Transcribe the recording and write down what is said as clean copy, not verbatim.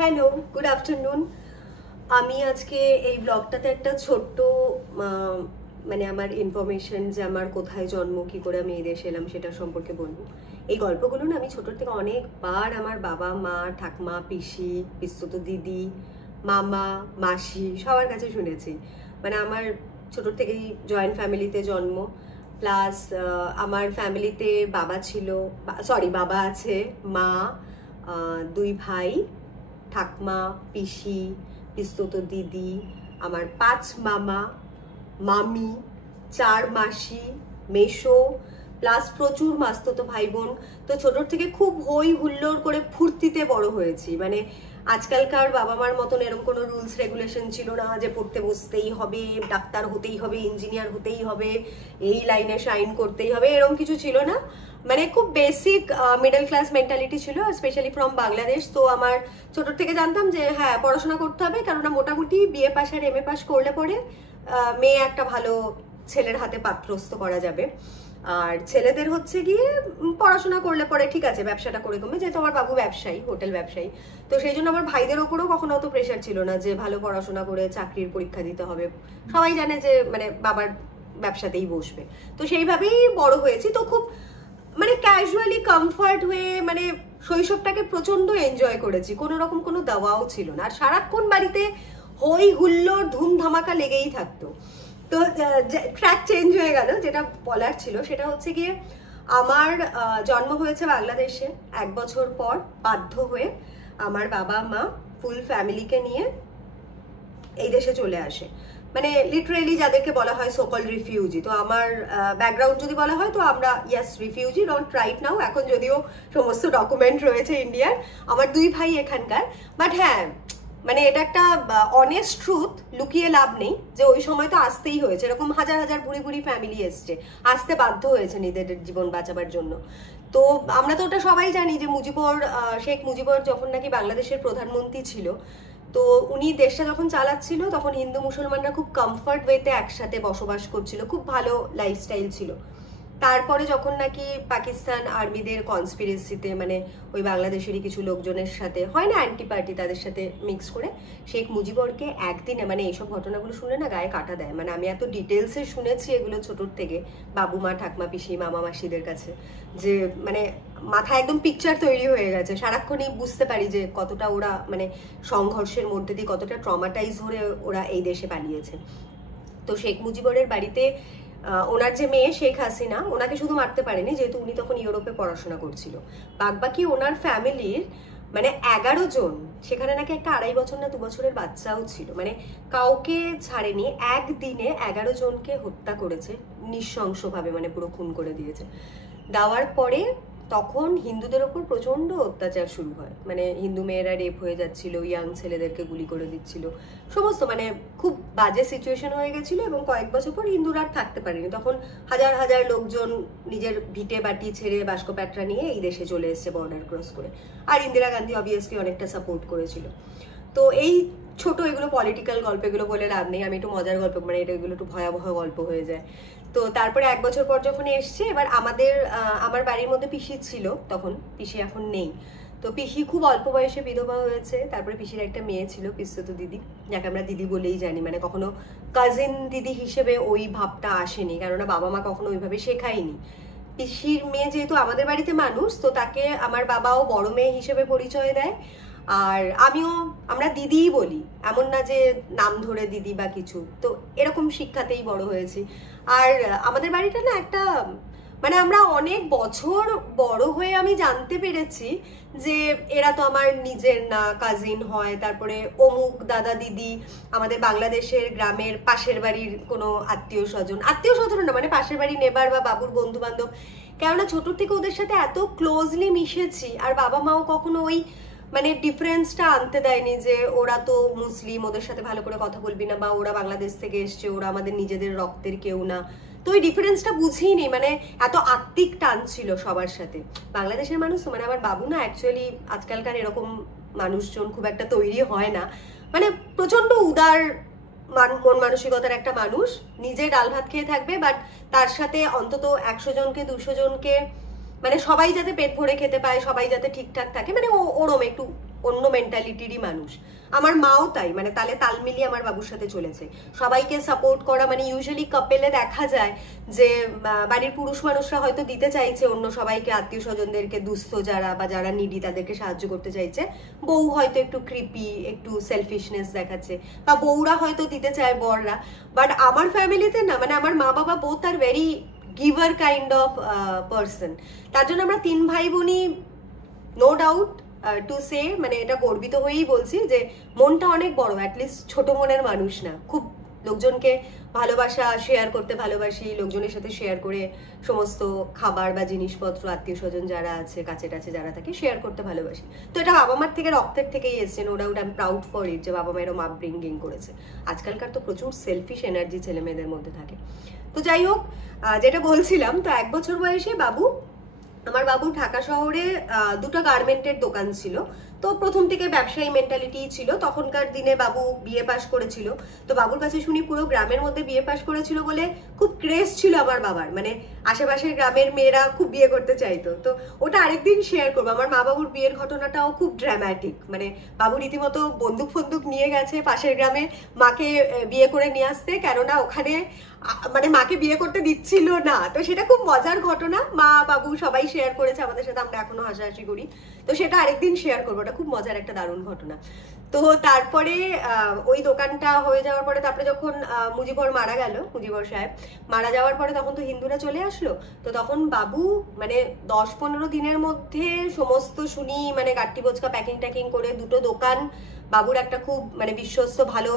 Hello, good afternoon. আমি আজকে এই ব্লগটাতে একটা ছোট্ট মানে আমার ইনফরমেশন যে আমার কোথায় জন্ম, কি করে আমি এই দেশে এলাম সেটা সম্পর্কে বলবো। এই গল্পগুলো না আমি ছোটোর থেকে অনেকবার আমার বাবা মা, ঠাকমা, পিসি, পিসতুত দিদি, মামা, মাসি সবার কাছে শুনেছি। মানে আমার ছোটোর থেকেই জয়েন্ট ফ্যামিলিতে জন্ম, প্লাস আমার ফ্যামিলিতে বাবা ছিল, বাবা আছে, মা, দুই ভাই, ঠাকমা, পিসি, পিসতুত দিদি, আমার 5 মামা, মামি, 4 মাসি, মেশো, প্লাস প্রচুর মাস্তুতো ভাই বোন। তো ছোটোর থেকে খুব হই হুল্লোড় করে ফুর্তিতে বড় হয়েছি। মানে আজকালকার বাবা মার মতন এরকম কোনো রুলস রেগুলেশন ছিল না যে পড়তে বসতেই হবে, ডাক্তার হতেই হবে, ইঞ্জিনিয়ার হতেই হবে, এই লাইনে শাইন করতেই হবে, এরকম কিছু ছিল না। মানে খুব বেসিক মিডল ক্লাস মেন্টালিটি ছিল, স্পেশালি ফ্রম বাংলাদেশ। তো আমার ছোটোর থেকে জানতাম যে হ্যাঁ পড়াশোনা করতে হবে, কেননা মোটামুটি বিএ পাস আর এমএ পাস করলে পরে মেয়ে একটা ভালো ছেলের হাতে পাত্রস্থ করা যাবে। আর ছেলেদের হচ্ছে গিয়ে পড়াশোনা করলে পরে ঠিক আছে ব্যবসাটা করে কমে, যেহেতু আমার বাবু ব্যবসায়ী, হোটেল ব্যবসায়ী। তো সেই জন্য আমার ভাইদের ওপরেও কখনো অত প্রেশার ছিল না যে ভালো পড়াশোনা করে চাকরির পরীক্ষা দিতে হবে। সবাই জানে যে মানে বাবার ব্যবসাতেই বসবে। তো সেইভাবেই বড় হয়েছি। তো খুব মানে ক্যাজুয়ালি কমফর্ট হয়ে মানে শৈশবটাকে প্রচন্ড এনজয় করেছি। কোনো রকম কোনো দাওয়াও ছিল না, আর সারাক্ষণ বাড়িতে হই হুল্লোড় ধুম ধামাকা লেগেই থাকতো। তো ট্র্যাক চেঞ্জ হয়ে গেল, যেটা বলার ছিল সেটা হচ্ছে গিয়ে আমার জন্ম হয়েছে বাংলাদেশে। 1 বছর পর বাধ্য হয়ে আমার বাবা মা ফুল ফ্যামিলিকে নিয়ে এই দেশে চলে আসে। মানে লিটারেলি যাদেরকে বলা হয় সোকল রিফিউজি। তো আমার ব্যাকগ্রাউন্ড যদি বলা হয় তো আমরা ইয়াস রিফিউজি, নট রাইট নাও। এখন যদিও সমস্ত ডকুমেন্ট রয়েছে ইন্ডিয়ার, আমার 2 ভাই এখানকার। বাট হ্যাঁ মানে এটা একটা অনেস্ট ট্রুথ, লুকিয়ে লাভ নেই যে ওই সময় তো আসতেই হয়েছে। এরকম হাজার হাজার বুড়ি বুড়ি ফ্যামিলি এসছে, আসতে বাধ্য হয়েছে নিজেদের জীবন বাঁচাবার জন্য। তো আমরা তো ওটা সবাই জানি যে শেখ মুজিবর যখন নাকি বাংলাদেশের প্রধানমন্ত্রী ছিল, তো উনি দেশটা যখন চালাচ্ছিল তখন হিন্দু মুসলমানরা খুব কমফর্ট ওয়েতে একসাথে বসবাস করছিল, খুব ভালো লাইফস্টাইল ছিল। তারপরে যখন নাকি পাকিস্তান আর্মিদের কনস্পিরেসিতে মানে ওই বাংলাদেশেরই কিছু লোকজনের সাথে হয় না অ্যান্টি পার্টি, তাদের সাথে মিক্স করে শেখ মুজিবরকে একদিনে মানে এইসব ঘটনাগুলো শুনে না গায়ে কাটা দেয়। মানে আমি এত ডিটেলসে শুনেছি এগুলো ছোটোর থেকে বাবু মা, ঠাকমা, পিসি, মামা, মাসিদের কাছে, যে মানে মাথায় একদম পিকচার তৈরি হয়ে গেছে। সারাক্ষণই বুঝতে পারি যে কতটা ওরা মানে সংঘর্ষের মধ্যে দিয়ে কতটা ট্রমাটাইজ হয়ে ওরা এই দেশে পালিয়েছে। তো শেখ মুজিবরের বাড়িতে ওনার যে মেয়ে শেখ হাসিনা, ওনাকে শুধু মারতে পারেনি যেহেতু উনি তখন ইউরোপে পড়াশোনা করছিল। বাকি ওনার ফ্যামিলির মানে 11 জন, সেখানে নাকি একটা 2.5 বছর না 2 বছরের বাচ্চাও ছিল। মানে কাউকে ছাড়েনি, একদিনে 11 জনকে হত্যা করেছে নৃশংসভাবে, মানে পুরো খুন করে দিয়েছে। দেওয়ার পরে তখন হিন্দুদের ওপর প্রচন্ড অত্যাচার শুরু হয়। মানে হিন্দু মেয়েরা রেপ হয়ে যাচ্ছিল, ইয়াং ছেলেদেরকে গুলি করে দিচ্ছিল, সমস্ত মানে খুব বাজে সিচুয়েশন হয়ে গেছিল। এবং কয়েক বছর পর হিন্দুরা আর থাকতে পারেনি, তখন হাজার হাজার লোকজন নিজের ভিটে বাটি ছেড়ে বাস্ক প্যাটরা নিয়ে এই দেশে চলে এসছে বর্ডার ক্রস করে। আর ইন্দিরা গান্ধী অবভিয়াসলি অনেকটা সাপোর্ট করেছিল। তো এই ছোট এগুলো পলিটিক্যাল গল্প, এগুলো বলে লাভ নেই, আমি একটু মজার গল্প, মানে এগুলো একটু ভয়াবহ গল্প হয়ে যায়। তো তারপরে 1 বছর পর যখন এসছে, এবার আমার বাড়ির মধ্যে পিসি ছিল তখন, পিসি এখন নেই। তো পিসি খুব অল্প বয়সে বিধবা হয়েছে। তারপরে পিসির একটা মেয়ে ছিল পিসতুত দিদি, যাকে আমরা দিদি বলেই জানি। মানে কখনো কাজিন দিদি হিসেবে ওই ভাবটা আসেনি, কেননা বাবা মা কখনো ওইভাবে শেখায়নি। পিসির মেয়ে যেহেতু আমাদের বাড়িতে মানুষ, তো তাকে আমার বাবাও বড় মেয়ে হিসেবে পরিচয় দেয়। আর আমরা দিদিই বলি, এমন না যে নাম ধরে দিদি বা কিছু। তো এরকম শিক্ষাতেই বড় হয়েছি। আর আমাদের বাড়িটা না একটা মানে আমরা অনেক বছর বড় হয়ে আমি জানতে পেরেছি যে এরা তো আমার নিজের না, কাজিন হয়। তারপরে অমুক দাদা দিদি আমাদের বাংলাদেশের গ্রামের পাশের বাড়ির কোনো আত্মীয় স্বজন না, মানে পাশের বাড়ির নেবার বা বাবুর বন্ধু বান্ধব। কেননা ছোট থেকে ওদের সাথে এত ক্লোজলি মিশেছি, আর বাবা মাও কখনো ওই মানে ডিফারেন্সটা আনতে দেয়নি যে ওরা তো মুসলিম, ওদের সাথে ভালো করে কথা বলবি না, বা ওরা বাংলাদেশ থেকে এসছে, ওরা আমাদের নিজেদের রক্তের কেউ না। তো ওই ডিফারেন্সটা বুঝিই নি, মানে এত আত্মিক টান ছিল সবার সাথে। বাংলাদেশের মানুষ তো মানে আমার বাবু না অ্যাকচুয়ালি আজকালকার এরকম মানুষজন খুব একটা তৈরি হয় না। মানে প্রচন্ড উদার মন মানসিকতার একটা মানুষ, নিজে ডাল ভাত খেয়ে থাকবে, বাট তার সাথে অন্তত 100 জনকে 200 জনকে মানে সবাই যাতে পেট ভরে খেতে পায়, সবাই যাতে ঠিকঠাক থাকে, মানে ওরম একটু অন্য মেন্টালিটিরই মানুষ। আমার মাও তাই, মানে তালে তাল মিলিয়ে আমার বাবুর সাথে চলেছে, সবাইকে সাপোর্ট করা। মানে ইউজুয়ালি কাপেলে দেখা যায় যে বাড়ির পুরুষ মানুষরা হয়তো দিতে চাইছে অন্য সবাইকে, আত্মীয় স্বজনদেরকে, দুস্থ যারা বা যারা নিডি তাদেরকে সাহায্য করতে চাইছে, বউ হয়তো একটু ক্রিপি, একটু সেলফিশনেস দেখাচ্ছে, বা বউরা হয়তো দিতে চায় বররা। বাট আমার ফ্যামিলিতে না, মানে আমার মা বাবা both are very giver kind of person. তার জন্য আমরা 3 ভাই বোনই, নো ডাউট টু সে, মানে এটা গর্বিত হয়েই বলছি যে মনটা অনেক বড়, অ্যাটলিস্ট ছোট মনের মানুষ না। খুব লোকজনকে ভালোবাসা শেয়ার করতে ভালোবাসি, লোকজনের সাথে শেয়ার করে সমস্ত খাবার বা জিনিসপত্র, আত্মীয় স্বজন যারা আছে, কাছে টাছে যারা থাকে, শেয়ার করতে ভালোবাসি। তো এটা বাবা মার থেকে, রক্তের থেকেই এসছে, no doubt. I am proud for it যে বাবা মা এরকম আপব্রিঙ্গিং করেছে। আজকালকার তো প্রচুর সেলফিশ এনার্জি ছেলে মেয়েদের মধ্যে থাকে। তো যাই হোক, যেটা বলছিলাম, তো 1 বছর বয়সে আমার বাবু ঢাকা শহরে 2টা গার্মেন্টের দোকান ছিল। তো প্রথম থেকে ব্যবসায়ী মেন্টালিটি ছিল। তখনকার দিনে বাবু বিএ পাশ করেছিল। তো বাবুর কাছে শুনি পুরো গ্রামের মধ্যে বিএ পাশ করেছিল বলে খুব ক্রেজ ছিল আমার বাবার, মানে আশেপাশের গ্রামের মেয়েরা খুব বিয়ে করতে চাইতো। তো ওটা আরেকদিন শেয়ার করবো। আমার মা বাবুর বিয়ের ঘটনাটাও খুব ড্রামাটিক, মানে বাবু রীতিমতো বন্দুক ফন্দুক নিয়ে গেছে পাশের গ্রামে মাকে বিয়ে করে নিয়ে আসতে, কেননা ওখানে মানে মাকে বিয়ে করতে দিচ্ছিল না। তো সেটা খুব মজার ঘটনা, মা বাবু সবাই শেয়ার করেছে আমাদের সাথে, আমরা এখনো হাসাহাসি করি। তো সেটা আরেকদিন শেয়ার করবো, ওটা খুব মজার একটা দারুণ ঘটনা। তো তারপরে ওই দোকানটা হয়ে যাওয়ার পরে, তারপরে যখন মুজিবর মারা গেল, মুজিবর সাহেব মারা যাওয়ার পরে, তখন তো হিন্দুরা চলে আসলো। তো তখন বাবু মানে 10-15 দিনের মধ্যে সমস্ত শুনি, মানে গাট্টি বোচকা প্যাকিং ট্যাকিং করে 2টো দোকান, বাবুর একটা খুব মানে বিশ্বস্ত ভালো